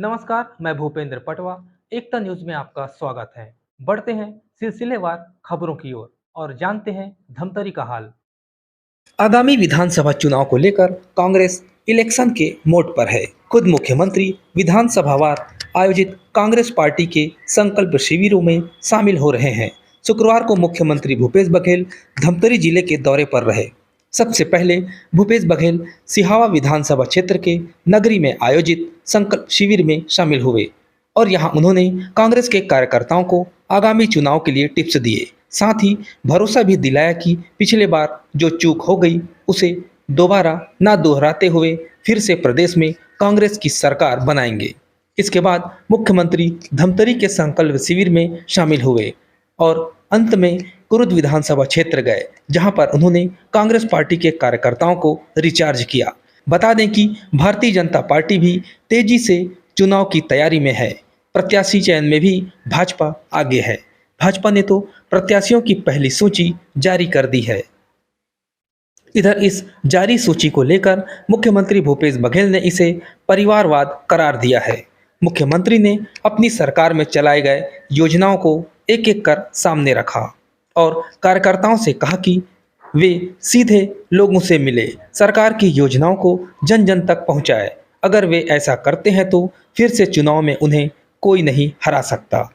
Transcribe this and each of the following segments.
नमस्कार, मैं भूपेंद्र पटवा। एकता न्यूज में आपका स्वागत है। बढ़ते हैं सिलसिलेवार खबरों की ओर और जानते हैं धमतरी का हाल। आगामी विधानसभा चुनाव को लेकर कांग्रेस इलेक्शन के मोड पर है। खुद मुख्यमंत्री विधानसभावार आयोजित कांग्रेस पार्टी के संकल्प शिविरों में शामिल हो रहे हैं। शुक्रवार को मुख्यमंत्री भूपेश बघेल धमतरी जिले के दौरे पर रहे। सबसे पहले भूपेश बघेल सिहावा विधानसभा क्षेत्र के नगरी में आयोजित संकल्प शिविर में शामिल हुए और यहां उन्होंने कांग्रेस के कार्यकर्ताओं को आगामी चुनाव के लिए टिप्स दिए। साथ ही भरोसा भी दिलाया कि पिछले बार जो चूक हो गई उसे दोबारा न दोहराते हुए फिर से प्रदेश में कांग्रेस की सरकार बनाएंगे। इसके बाद मुख्यमंत्री धमतरी के संकल्प शिविर में शामिल हुए और अंत में कुरुद विधानसभा क्षेत्र गए, जहां पर उन्होंने कांग्रेस पार्टी के कार्यकर्ताओं को रिचार्ज किया। बता दें कि भारतीय जनता पार्टी भी तेजी से चुनाव की तैयारी में है। प्रत्याशी चयन में भी भाजपा आगे है। भाजपा ने तो प्रत्याशियों की पहली सूची जारी कर दी है। इधर इस जारी सूची को लेकर मुख्यमंत्री भूपेश बघेल ने इसे परिवारवाद करार दिया है। मुख्यमंत्री ने अपनी सरकार में चलाए गए योजनाओं को एक एक कर सामने रखा और कार्यकर्ताओं से कहा कि वे सीधे लोगों से मिले, सरकार की योजनाओं को जन जन तक पहुंचाए। अगर वे ऐसा करते हैं तो फिर से चुनाव में उन्हें कोई नहीं हरा सकता।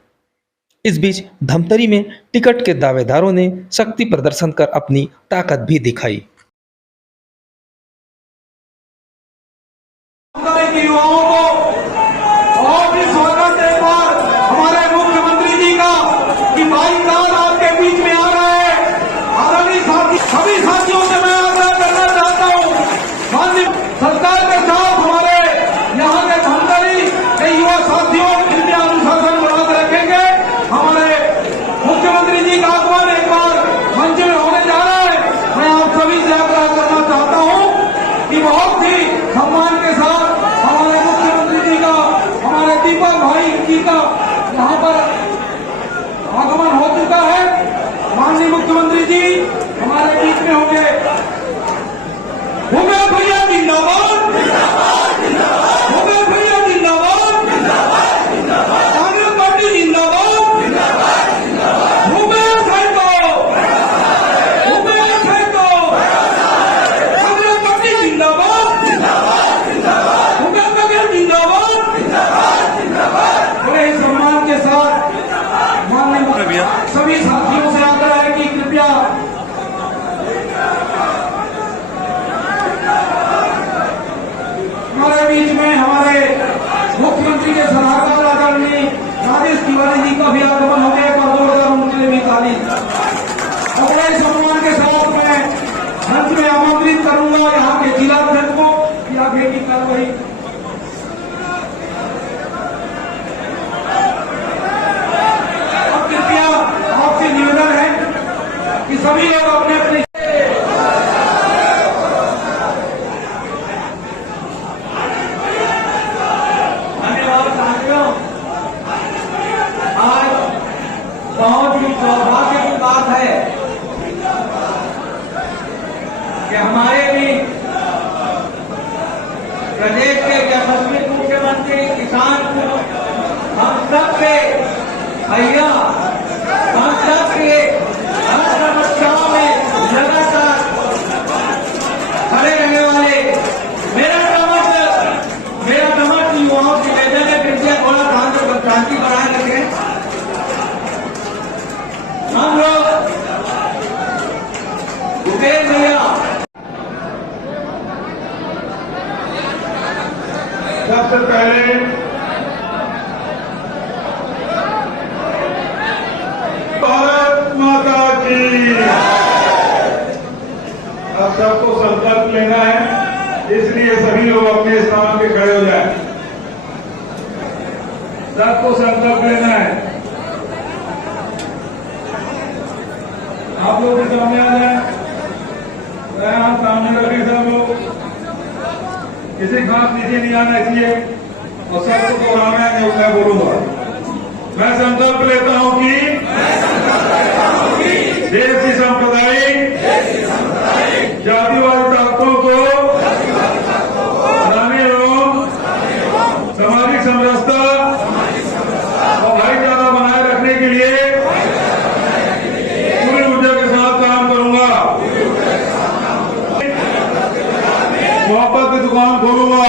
इस बीच धमतरी में टिकट के दावेदारों ने शक्ति प्रदर्शन कर अपनी ताकत भी दिखाई। युवाओं को और भी स्वागत है एक बार हमारे मुख्यमंत्री जी का कि भाई साहब आपके बीच में आ रहे हैं। आदरणीय साथी सभी साथियों से मैं आग्रह करना चाहता हूँ, माननीय सरकार के साथ हमारे यहाँ के धमतरी के युवा साथियों कृपया अनुशासन बनाकर रखेंगे। हमारे मुख्यमंत्री जी का आगमन एक बार मंच में होने जा रहा है। मैं आप सभी से आग्रह करना चाहता हूँ कि बहुत ही सम्मान के साथ हमारे मुख्यमंत्री जी का, हमारे दीपक भाई जी का यहाँ पर आगमन हो चुका है। माननीय मुख्यमंत्री जी हमारे बीच में होंगे। भूपेश भैया जिंदाबाद, भूपेश भैया जिंदाबाद, कांग्रेस पार्टी जिंदाबाद, भूपेश भाई को, भूपेश भाई को, कांग्रेस पार्टी जिंदाबाद, भूपेश बघेल जिंदाबाद। बड़े ही सम्मान के साथ माननीय सभी साथियों से आग्रह है कि कृपया हमारे बीच में हमारे मुख्यमंत्री के सलाहकार आदरणीय राजेश तिवारी जी का भी आगमन हो गया। और 2000 उनके लिए भी ताली। और बड़े सम्मान के साथ मैं मंच में आमंत्रित करूंगा यहाँ के जिला अध्यक्ष को कि आगे की कार्रवाई आपसे निवेदन है कि सभी लोग अपने अपने धन्यवाद साथियों। आज बहुत ही सौभाग्य की बात है कि हमारे भी प्रदेश के यशस्वी मुख्यमंत्री किसान को हम सबके भैया हम सबके हर समस्याओं में लगातार खड़े रहने वाले मेरा समझ युवाओं की निवेदन है कृपया थोड़ा शांति बनाए रखें। हम लोग भूपेश भैया सबसे पहले भारत माता की। अब सबको संकल्प लेना है, इसलिए सभी लोग अपने स्थान पे खड़े हो जाए। सबको संकल्प लेना है। आप लोग भी सामने आ जाए। आप सामने रखें सब लोग, किसी खास नीचे नहीं आना चाहिए और सबको दोहराना है। मैं बोलूंगा, मैं संकल्प लेता हूं कि देश की सांप्रदायिक जातिवादी ताकतों को हराने एवं सामाजिक समरसता और भाईचारा बनाए रखने के लिए पूरी ऊर्जा के साथ काम करूंगा। मोहब्बत की दुकान खोलूंगा।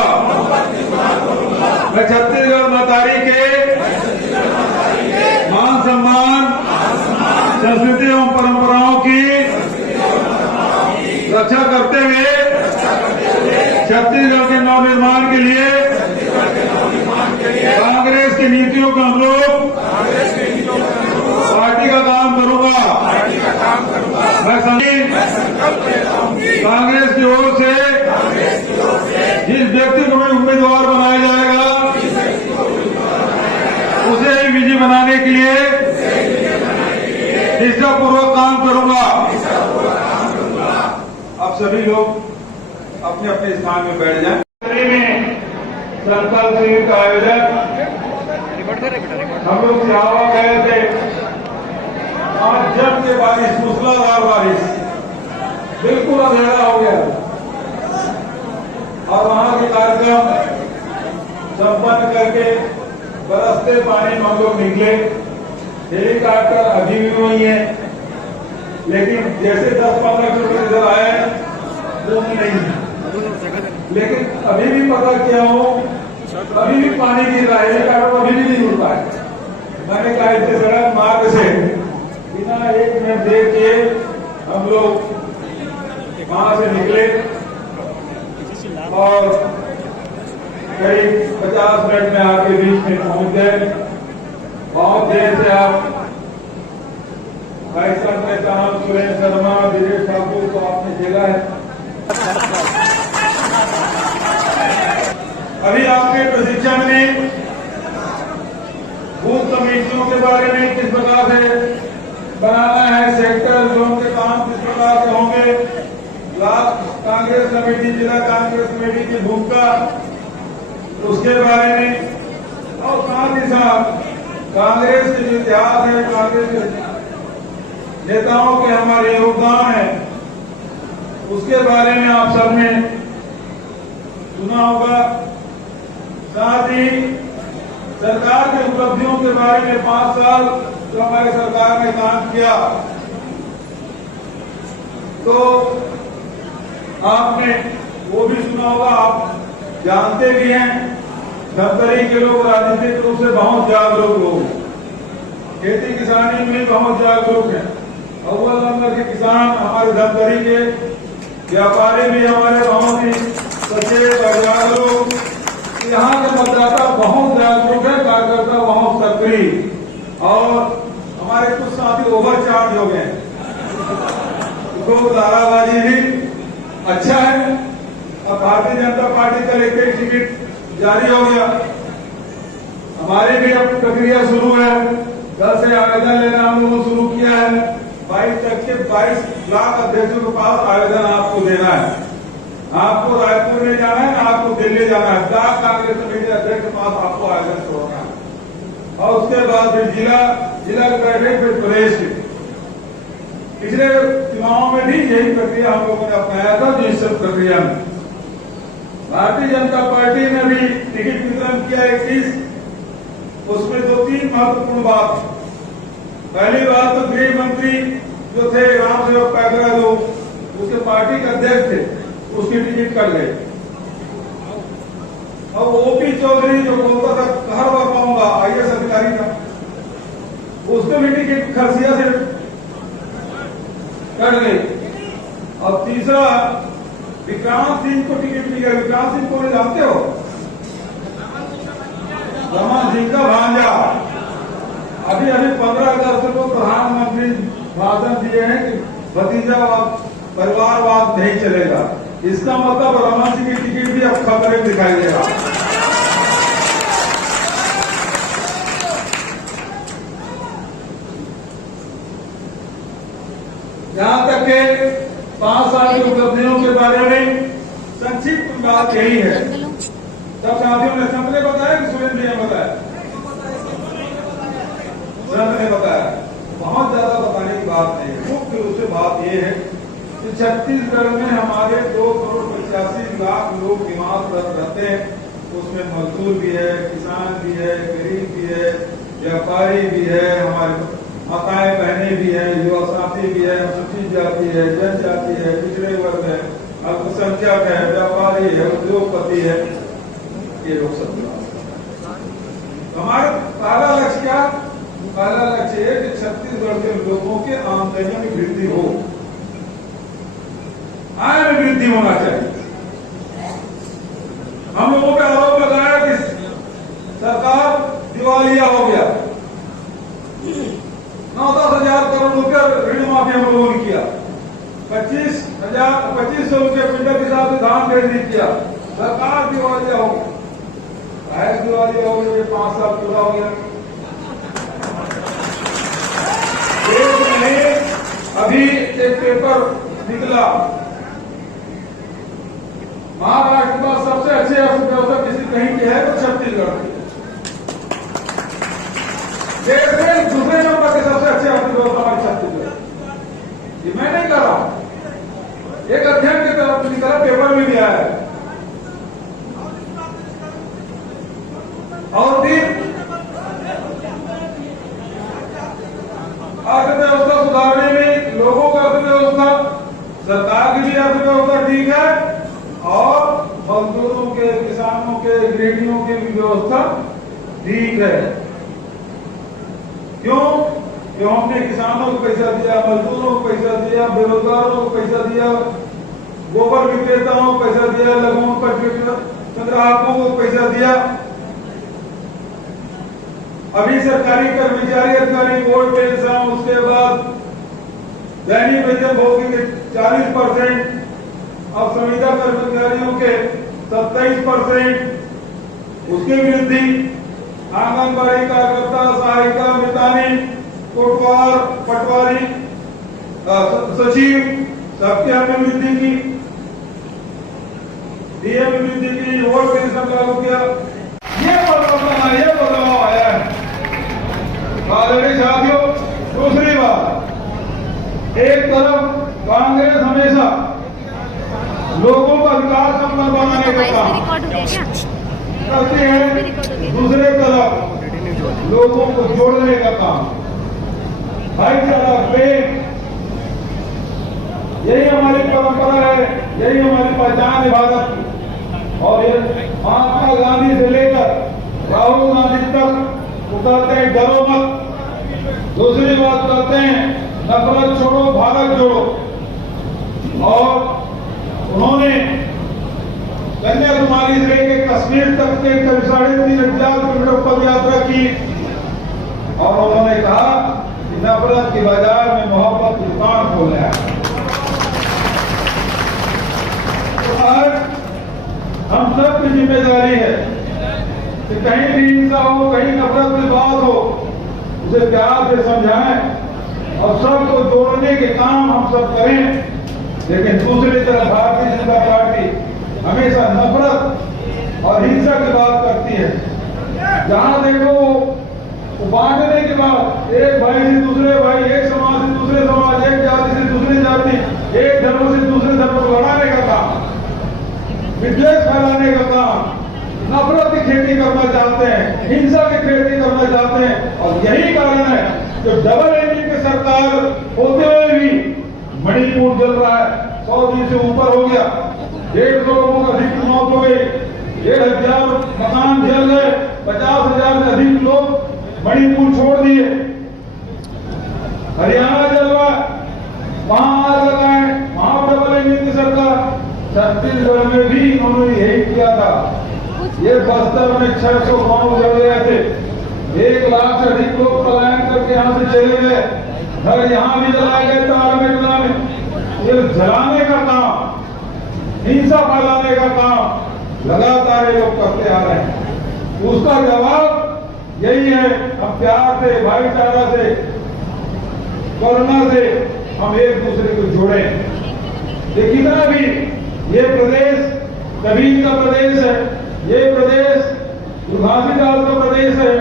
मैं छत्तीसगढ़ महतारी के मान सम्मान, संस्कृति एवं परंपराओं की रक्षा करते हुए छत्तीसगढ़ के नवनिर्माण के लिए कांग्रेस की नीतियों के अनुरूप पार्टी का काम करूंगा। मैं कांग्रेस की ओर से जिस व्यक्ति को भी उम्मीदवार बनाया जाएगा उसे ही विजयी बनाने के लिए निष्ठापूर्वक काम करूंगा। अब सभी लोग अपने अपने स्थान में बैठ जाएं। संकल्प शिविर का आयोजन हम लोग सिहावा गए थे। आज जम के बारिश, मूसलाधार बारिश, बिल्कुल अंधेरा हो गया और वहां के कार्यक्रम संपन्न करके बरसते पानी में हम लोग निकले। हेलीकॉप्टर अभी भी वही है, लेकिन जैसे 10-15 किलोमीटर इधर आए वो नहीं है। लेकिन अभी भी पता किया हूँ, अभी भी पानी गिर रहा है, हेलीकॉप्टर अभी भी नहीं उड़ पाए। मैंने कहा इस सड़क मार्ग से बिना 1 मिनट देर किए हम लोग वहां से निकले और करीब 50 मिनट में आपके बीच में पहुंच गए। बहुत देर से आप भाई साहब नेता सुरेंद्र शर्मा, दिनेश ठाकुर को आपने झेला है। अभी आपके प्रशिक्षण में बूथ कमेटियों के बारे में किस प्रकार से बनाना है, सेक्टर जोन के काम किस प्रकार से होंगे, ब्लॉक कांग्रेस कमेटी, जिला कांग्रेस कमेटी की भूमिका, उसके बारे में और साथ ही साथ कांग्रेस के जो इतिहास है, कांग्रेस के नेताओं के हमारे योगदान है, उसके बारे में आप सबने सुना होगा। साथ ही सरकार की उपलब्धियों के बारे में 5 साल जो हमारी सरकार ने काम किया, तो आपने वो भी सुना होगा। आप जानते भी हैं, धमतरी के लोग राजनीतिक रूप से बहुत जागरूक लोग, खेती किसानी में बहुत जागरूक हैं। अव्वल नंबर के किसान हमारे धमतरी के, व्यापारी भी हमारे बहुत ही सचेत और जागरूक। यहाँ के मतदाता बहुत जागरूक है, कार्यकर्ता बहुत सक्रिय और हमारे कुछ साथी ओवरचार्ज हो गए। तो दाराबाजी भी अच्छा है। अब भारतीय जनता पार्टी का एक टिकट जारी हो गया, हमारी भी अब प्रक्रिया शुरू है। कल से आवेदन लेना हम लोगों ने शुरू किया है। 22 तक के 22 लाख अध्यक्षों के पास आवेदन आपको देना है। आपको रायपुर में जाना है, आपको दिल्ली जाना है, ब्लॉक कांग्रेस कमेटी अध्यक्ष के पास आपको आवेदन छोड़ना है और उसके बाद फिर जिला कलेक्टर, फिर प्रदेश के। पिछले चुनाव में भी यही प्रक्रिया हम लोगों ने अपनाया था। जो इस प्रक्रिया में भारतीय जनता पार्टी ने भी टिकट वितरण किया 21, उसमें 2-3 महत्वपूर्ण बात। पहली बात तो गृह मंत्री जो थे रामसेवक पैकरा, जो उसके पार्टी के अध्यक्ष थे, उसकी टिकट कट गई। और ओपी चौधरी जो बोलता था घर बार पाऊंगा, IAS अधिकारी था, उसको भी टिकट खरसिया से कट गई। और तीसरा विक्रांत सिंह को टिकट मिल गया। विक्रांत सिंह को जानते हो? रमन सिंह का भांजा। अभी 15 अगस्त को प्रधानमंत्री भाषण दिए हैं कि भतीजावाद, परिवारवाद नहीं चलेगा। इसका मतलब रमन सिंह की टिकट भी अब खतरे में दिखाई देगा। जहां तक के 5 साल की उपलब्धियों के बारे में संक्षिप्त बात यही है। सब साथियों ने संत ने बताया कि सुरेंद्र ने बताया? संत ने बताया। बहुत ज्यादा बताने की बात नहीं है। मुख्य रूप से बात यह है कि छत्तीसगढ़ में हमारे 2 करोड़ 85 लाख लोग बीमार रहते हैं। उसमें मजदूर भी है, किसान भी है, गरीब भी है, व्यापारी भी है, हमारे माताएं बहनें भी है, युवा साथी भी है, अनुसूचित जाति है, जनजाति है, पिछड़े वर्ग है, अल्पसंख्यक है, व्यापारी है, उद्योगपति है, ये लोग सब हमारा पहला लक्ष्य क्या? पहला लक्ष्य है कि छत्तीसगढ़ के लोगों के आमदनी में वृद्धि हो, आय में वृद्धि होना चाहिए। हम लोगों पे आरोप लगाया कि सरकार दिवालिया हो गया, 9-10 हजार करोड़ रुपया ऋण माफी हम लोगों ने किया, 25,000-2500 रुपये क्विंटल के हिसाब से धान खरीदी किया, सरकार दिवालिया हो गया। दिवालिया हो गई, 5 साल पूरा हो गया। अभी एक पेपर निकला, महाराष्ट्र के पास सबसे अच्छी अर्थव्यवस्था किसी कहीं की है तो छत्तीसगढ़ की। देश में दूसरे नंबर के सबसे अच्छी अर्थव्यवस्था हमारी छत्तीसगढ़। ये मैं नहीं कर रहा, एक अध्ययन की तरफ निकला, पेपर में भी आया है। और फिर अर्थव्यवस्था सुधारने में लोगों का अर्थव्यवस्था, सरकार की भी अर्थव्यवस्था ठीक है और मजदूरों के, किसानों के, गृहिणियों की भी व्यवस्था ठीक है। क्यों? क्यों हमने किसानों को पैसा दिया, मजदूरों को पैसा दिया, बेरोजगारों को पैसा दिया, गोबर विक्रेताओं को पैसा दिया, लघु संग्राहकों को पैसा दिया। अभी सरकारी कर्मचारी, अधिकारी, बोर्ड पेंशन, उसके बाद दैनिक वेतन भोगी के 40%, अब संविदा कर्मचारियों के 27%, उसकी वृद्धि, आंगनबाड़ी कार्यकर्ता, सहायिका, मितानी, कोटवार, पटवारी, सचिव, सबके हमने वृद्धि की, डीए में वृद्धि की, वोट पेंशन लागू किया। ये परिवर्तन है, ये बदलाव आया है। साथियों, दूसरी बात, एक तरफ कांग्रेस हमेशा लोगों का अधिकार संपन्न बनाने का काम करती है, दूसरे तरफ लोगों को जोड़ने का काम, भाईचारा, प्रेम, यही हमारी परंपरा है, यही हमारी पहचान है भारत की। और ये महात्मा गांधी से लेकर राहुल गांधी तक उतरते हैं डरो मत। दूसरी बात करते हैं नफरत छोड़ो, भारत जोड़ो। और उन्होंने कन्याकुमारी से लेकर कश्मीर तक के 3,500 किलोमीटर पद यात्रा की और उन्होंने कहा कि नफरत के बाजार में मोहब्बत की दुकान खोलना है। हम सब की जिम्मेदारी है कि कहीं भी हिंसा हो, कहीं नफरत की बात हो, उसे प्यार से समझाएं और सबको जोड़ने के काम हम सब करें। लेकिन दूसरी तरफ भारतीय जनता पार्टी हमेशा नफरत और हिंसा की बात करती है। जहां देखो वो बांटने के बाद एक भाई से दूसरे भाई, एक समाज से दूसरे समाज, एक जाति से दूसरी जाति, एक धर्म से दूसरे धर्म को लड़ाने का काम, विद्वेष फैलाने का काम, नफरत की खेती करना चाहते हैं, हिंसा की खेती करना चाहते हैं। और यही कारण है कि डबल इंजन की सरकार होते हुए भी मणिपुर जल रहा है, 100 दिन से ऊपर हो गया, 150 लोगों का अधिक मौत हो गई, 1,000 मकान जल गए, 50,000 से अधिक लोग मणिपुर छोड़ दिए। हरियाणा जल रहा है, वहां आग लगाए, वहां डबल इंजन की सरकार। छत्तीसगढ़ में भी उन्होंने यही किया था। ये बस्तर में 600 गांव जल गए थे, 1 लाख से अधिक लोग पलायन करके यहाँ से चले गए, घर यहाँ भी जलाए गए, तारमेटला में। ये जलाने का काम, हिंसा फैलाने का काम लगातार ये लोग करते आ रहे हैं। उसका जवाब यही है, हम प्यार से, भाईचारा से, करुणा से हम एक दूसरे को जोड़ें। ये कितना भी, ये प्रदेश कबीर का प्रदेश है, ये प्रदेश घासीदास का प्रदेश है,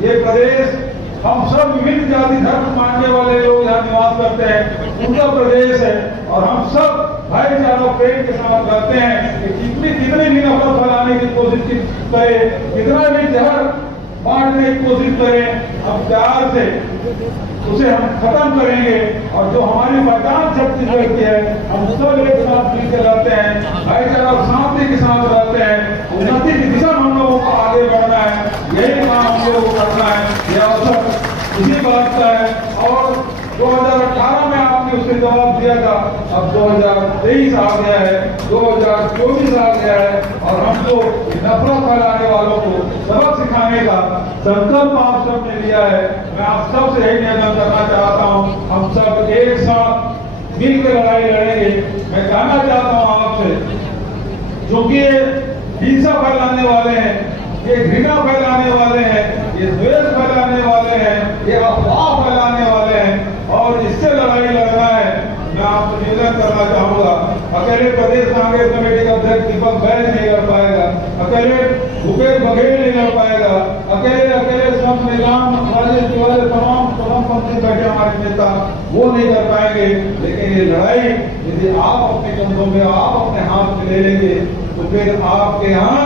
ये प्रदेश हम सब विभिन्न जाति धर्म मानने वाले लोग यहाँ निवास करते हैं, उनका प्रदेश है। और हम सब भाईचारा प्रेम के साथ रहते हैं कि कितने भी नफरत फैलाने की कोशिश करे, कितना भी जहर बांटने की कोशिश करें, हम प्यार से उसे हम खत्म करेंगे। और जो हमारी पहचान छत्तीसगढ़ की है, हम सब एक साथ मिलकर रहते हैं, भाईचारा और शांति के साथ रहते हैं। उन्नति की दिशा में हम लोगों को आगे बढ़ना है, यही काम हम लोगों को करना है। यह अवसर इसी बात का है। और 2018 में आपने उससे जवाब दिया था, अब 2023 आ गया है, 2024 आ गया है, और हमको नफरत फैलाने वालों को सबक सिखाने का संकल्प आप सबने लिया है। मैं आप सबसे यही निवेदन करना चाहता हूँ, हम सब एक साथ मिलकर लड़ाई लड़ेंगे। मैं कहना चाहता हूँ आपसे, क्योंकि ये हिंसा फैलाने वाले हैं, ये घृणा फैलाने वाले हैं, ये द्वेष फैलाने वाले हैं, ये अफवाह फैलाने वाले हैं, और इससे लड़ाई लड़ना है। मैं आपसे निवेदन करना चाहूंगा, अकेले प्रदेश कांग्रेस कमेटी का अध्यक्ष दीपक बैज नहीं लड़ पाएगा, अकेले भूपेश बघेल नहीं लड़ पाएगा, अकेले संत निजाम राजेश तिवारी तमाम पंथी बैठे हमारे नेता वो नहीं कर पाएंगे। लेकिन ये लड़ाई यदि आप अपने कंधों में, आप अपने हाथ में ले लेंगे, तो फिर आपके यहाँ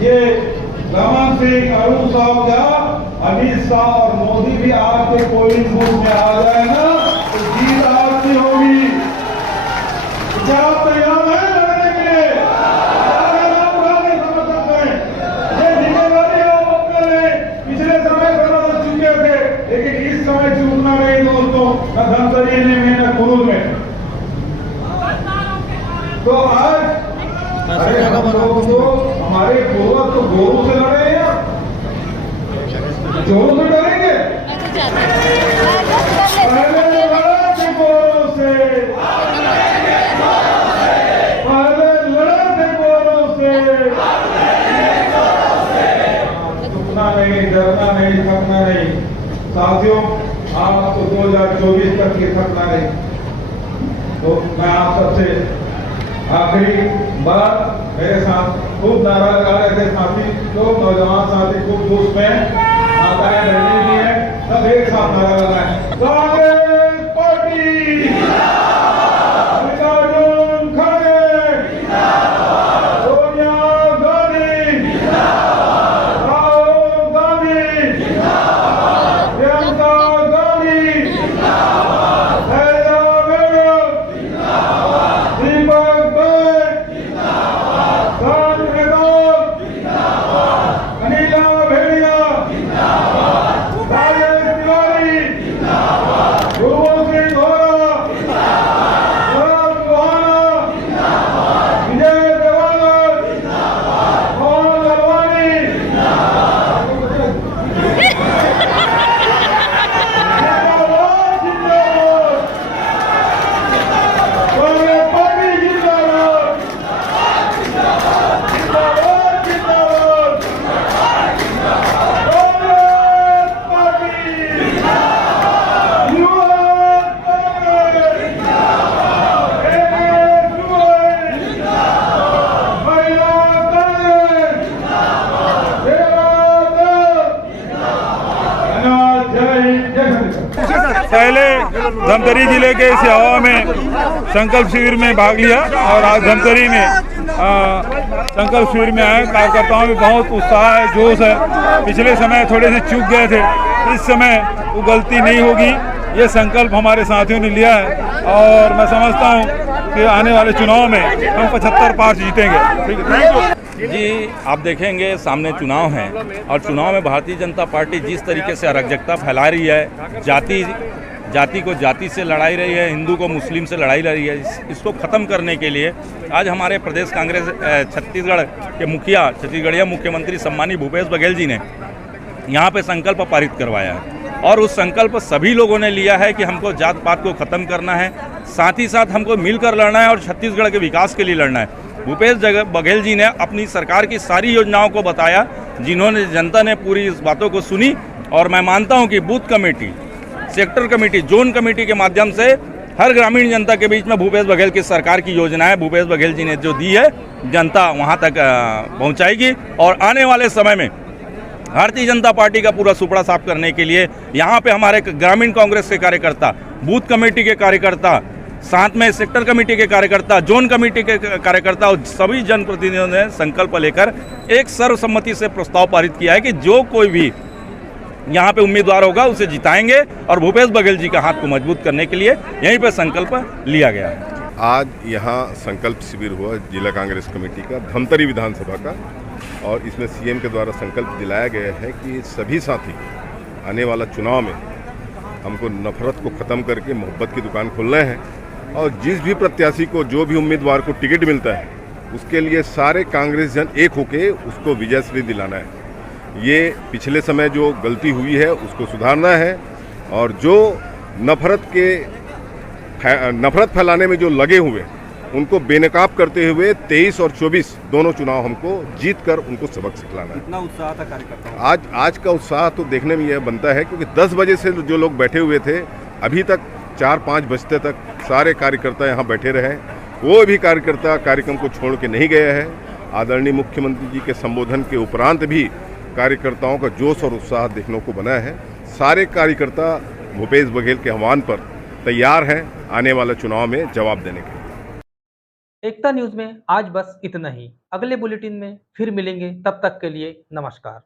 ये रमन सिंह, अरुण साहब या अमित शाह और मोदी भी आपके पोलिंग बूथ में आ जाए ना, तो जीत आपकी होगी। क्या आप तैयार हैं लड़ने के लिए? ये जिम्मेदारी आप अपने लिए पिछले समय समझ चुके थे, लेकिन इस समय चूकना नहीं दोस्तों, न धमतरी में न कुरुल में। तो आज अरे हम लोग तो हमारे पूर्वज तो गोरू से लड़े हैं, जोरों से डरेंगे। पहले लड़े थे गोरों से, पहले लड़े थे गोरों से। झुकना नहीं, डरना नहीं, थकना नहीं। साथियों, आप तो 2024 तक ये थकना नहीं। तो मैं आप सबसे आखिरी बार, मेरे साथ खूब नारा लगा रहे थे साथी लोग, नौजवान साथी खूब जोश में माताएं बहनें भी हैं, सब एक साथ नारा लगाएं, कांग्रेस पार्टी, मल्लिकार्जुन खड़गे, सोनिया गांधी, राहुल गांधी, प्रियंका गांधी, हैदरा मैडम, दीपक पहले धमतरी जिले के इस हवा में संकल्प शिविर में भाग लिया और आज धमतरी में संकल्प शिविर में आए। कार्यकर्ताओं में बहुत उत्साह है, जोश है। पिछले समय थोड़े से चूक गए थे, इस समय वो गलती नहीं होगी। ये संकल्प हमारे साथियों ने लिया है और मैं समझता हूँ कि आने वाले चुनाव में हम 75 पार जीतेंगे। थैंक यू जी। आप देखेंगे सामने चुनाव हैं और चुनाव में भारतीय जनता पार्टी जिस तरीके से अराजकता फैला रही है, जाति को जाति से लड़ाई रही है, हिंदू को मुस्लिम से लड़ाई रही है, इसको ख़त्म करने के लिए आज हमारे प्रदेश कांग्रेस छत्तीसगढ़ के मुखिया, छत्तीसगढ़िया मुख्यमंत्री सम्मानीय भूपेश बघेल जी ने यहाँ पे संकल्प पारित करवाया है। और उस संकल्प सभी लोगों ने लिया है कि हमको जात पात को ख़त्म करना है, साथ ही साथ हमको मिलकर लड़ना है और छत्तीसगढ़ के विकास के लिए लड़ना है। भूपेश बघेल जी ने अपनी सरकार की सारी योजनाओं को बताया, जिन्होंने जनता ने पूरी इस बातों को सुनी। और मैं मानता हूं कि booth committee, sector committee, zone committee के माध्यम से हर ग्रामीण जनता के बीच में भूपेश बघेल की सरकार की योजनाएं भूपेश बघेल जी ने जो दी है, जनता वहां तक पहुंचाएगी। और आने वाले समय में भारतीय जनता पार्टी का पूरा सुपड़ा साफ करने के लिए यहाँ पे हमारे ग्रामीण कांग्रेस के कार्यकर्ता, बूथ कमेटी के कार्यकर्ता, साथ में सेक्टर कमेटी के कार्यकर्ता, जोन कमेटी के कार्यकर्ता और सभी जनप्रतिनिधियों ने संकल्प लेकर एक सर्वसम्मति से प्रस्ताव पारित किया है कि जो कोई भी यहाँ पे उम्मीदवार होगा उसे जिताएंगे और भूपेश बघेल जी का हाथ को मजबूत करने के लिए यहीं पे संकल्प लिया गया है। आज यहाँ संकल्प शिविर हुआ जिला कांग्रेस कमेटी का धमतरी विधानसभा का, और इसमें सीएम के द्वारा संकल्प दिलाया गया है कि सभी साथी आने वाला चुनाव में हमको नफरत को ख़त्म करके मोहब्बत की दुकान खोलना है, और जिस भी प्रत्याशी को जो भी उम्मीदवार को टिकट मिलता है उसके लिए सारे कांग्रेस जन एक होके उसको विजयश्री दिलाना है। ये पिछले समय जो गलती हुई है उसको सुधारना है, और जो नफरत फैलाने में जो लगे हुए उनको बेनकाब करते हुए 23 और 24 दोनों चुनाव हमको जीत कर उनको सबक सिखलाना है। कितना उत्साह था कार्यकर्ताओं? आज का उत्साह तो देखने में यह बनता है, क्योंकि 10 बजे से जो लोग बैठे हुए थे अभी तक 4-5 बजते तक सारे कार्यकर्ता यहाँ बैठे रहे। कोई भी कार्यकर्ता कार्यक्रम को छोड़ के नहीं गया है। आदरणीय मुख्यमंत्री जी के संबोधन के उपरांत भी कार्यकर्ताओं का जोश और उत्साह देखने को बना है। सारे कार्यकर्ता भूपेश बघेल के आह्वान पर तैयार हैं आने वाले चुनाव में जवाब देने के लिए। एकता न्यूज में आज बस इतना ही। अगले बुलेटिन में फिर मिलेंगे, तब तक के लिए नमस्कार।